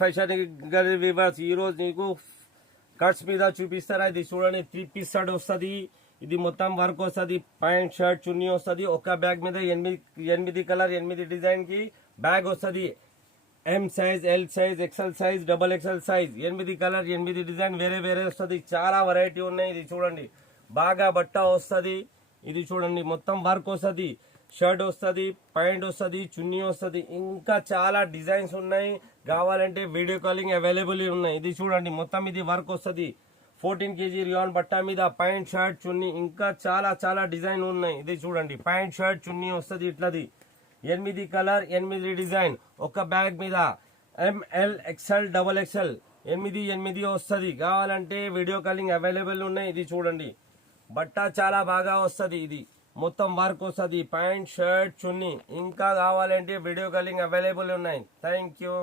Fashion weavers ఈ రోజు నీకు కట్స్ మీద చూపిస్తారా. ఇది చూడండి 3 పీస్ షర్ట్ వస్తుంది. ఇది మొత్తం వర్క్ వస్తుంది. ప్యాంట్ షర్ట్ చున్నీ వస్తుంది. ఒక బ్యాగ్ మీద 8 కలర్ 8 డిజైన్ కి బ్యాగ్ వస్తుంది. M size, L size, XL size, double XL size, 8 colour 8 design వేరే వేరే వస్తుంది. చాలా వెరైటీ ఉన్నాయి. ఇది చూడండి బాగా బట్ట వస్తుంది. ఇది చూడండి మొత్తం వర్క్ వస్తుంది. షర్ట్ వస్తుంది, ప్యాంట్ వస్తుంది, చున్నీ వస్తుంది. ఇంకా చాలా డిజైన్స్ ఉన్నాయి. కావాలంటే వీడియో కాలింగ్ అవైలబుల్ ఉన్నాయి. ఇది చూడండి మొత్తం ఇది వర్క్ వస్తుంది. 14 kg రియాన్ బట్ట మీద ప్యాంట్ షర్ట్ చున్నీ ఇంకా చాలా చాలా డిజైన్ ఉన్నాయి. ఇది చూడండి ప్యాంట్ షర్ట్ చున్నీ వస్తుంది. ఇట్లది 8 కలర్ 8 డిజైన్ ఒక బ్యాగ్ మీద ఎంఎల్ ఎక్స్ఎల్ డబల్ ఎక్స్ఎల్ 8 వస్తుంది. కావాలంటే వీడియో కాలింగ్ అవైలబుల్ ఉన్నాయి. ఇది చూడండి బట్ట చాలా బాగా వస్తుంది. ఇది మొత్తం వర్క్ వస్తుంది. ప్యాంట్ షర్ట్ చున్నీ ఇంకా కావాలంటే వీడియో కాలింగ్ అవైలబుల్ ఉన్నాయి. Thank you.